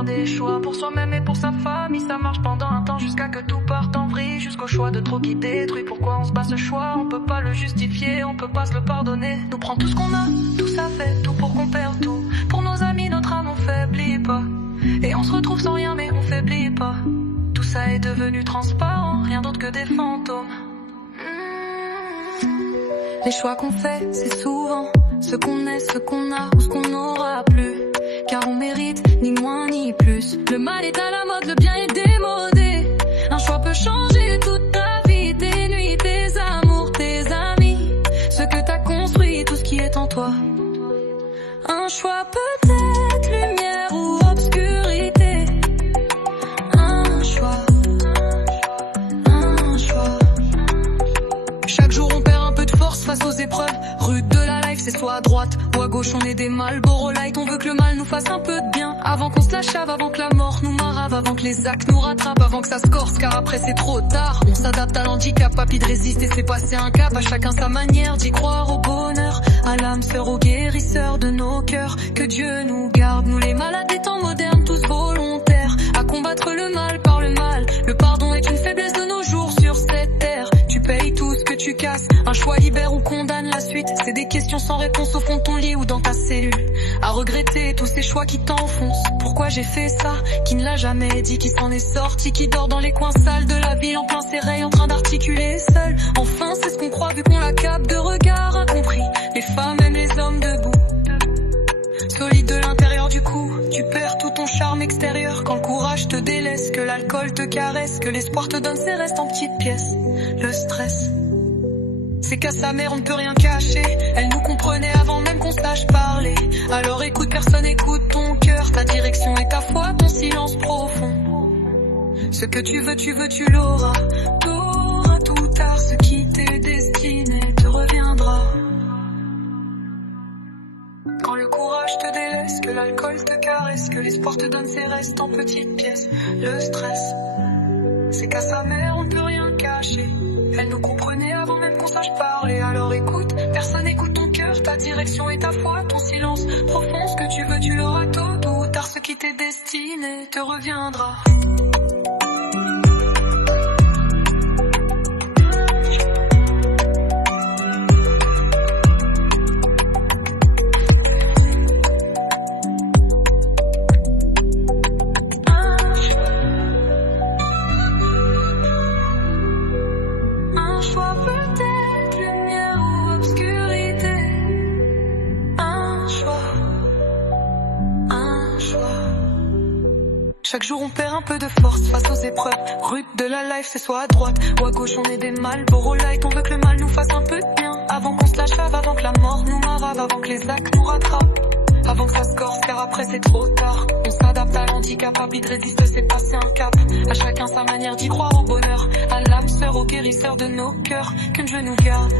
faire des choix pour soi-même et pour sa famille. Ça marche pendant un temps jusqu'à que tout parte en vrille, jusqu'au choix de trop qui détruit. Pourquoi on se bat ce choix? On peut pas le justifier, on peut pas se le pardonner. Nous prend tout ce qu'on a, tout ça fait tout pour qu'on perde tout. Pour nos amis, notre âme on faiblit pas. Et on se retrouve sans rien mais on faiblit pas. Tout ça est devenu transparent, rien d'autre que des fantômes. Les choix qu'on fait, c'est souvent ce qu'on est, ce qu'on a ou ce qu'on n'aura plus. Car on mérite ni moins ni plus. Le mal est à la mode, le bien est démodé. Un choix peut changer toute ta vie, tes nuits, tes amours, tes amis, ce que t'as construit, tout ce qui est en toi. Un choix peut-être lumière ou obscurité. Un choix. Chaque jour on perd un peu de force face aux épreuves. Rude de la life, c'est soit à droite ou à gauche. On est des Marlboro Light, on veut que le mal nous fasse un peu de bien. Avant qu'on se la chave, avant que la mort nous marave, avant que les actes nous rattrapent, avant que ça se corse, car après c'est trop tard. On s'adapte à l'handicap, papy de résister, c'est passer un cap. À chacun sa manière d'y croire au bonheur, à l'âme sœur, au guérisseur de nos cœurs. Que Dieu nous garde, nous les malades des temps modernes, tous volontaires à combattre le mal par le mal. Le pardon est une faiblesse de nos jours sur cette terre. Tu payes tout ce que tu casses, un choix libère ou condamne la suite. C'est des questions sans réponse au fond de ton lit ou dans ta cellule. À regretter tous ces choix qui t'enfoncent. Pourquoi j'ai fait ça? Qui ne l'a jamais dit? Qui s'en est sorti? Qui dort dans les coins sales de la ville en plein sérail en train d'articuler seul? Enfin c'est ce qu'on croit vu qu'on la capte de regard incompris. Les femmes aiment les hommes debout, solide de l'intérieur du cou. Tu perds tout ton charme extérieur quand le courage te délaisse, que l'alcool te caresse, que l'espoir te donne ses restes en petites pièces. Le stress, c'est qu'à sa mère on ne peut rien cacher. Elle nous comprenait avant même qu'on sache parler. Alors écoute, personne écoute ton cœur, ta direction et ta foi, ton silence profond. Ce que tu veux, tu l'auras. Tôt ou tard, ce qui t'est destiné te reviendra. Quand le courage te délaisse, que l'alcool te caresse, que l'espoir te donne ses restes en petites pièces. Le stress, c'est qu'à sa mère on ne peut rien cacher. Elle nous comprenait avant même qu'on sache parler. Alors écoute, personne écoute ton cœur, ta direction et ta foi, ton silence profond. Ce que tu veux, tu l'auras tôt ou tard. Ce qui t'est destiné te reviendra. Chaque jour on perd un peu de force face aux épreuves. Rude de la life, c'est soit à droite ou à gauche. On est des Marlboro Light, on veut que le mal nous fasse un peu de bien. Avant qu'on se la chave, avant que la mort nous marave, avant que les actes nous rattrapent, avant que ça se corse, car après c'est trop tard. On s'adapte à l'handicap, papy de résister, c'est passer un cap. À chacun sa manière d'y croire au bonheur, à l'âme sœur, au guérisseur de nos cœurs. Que Dieu nous garde.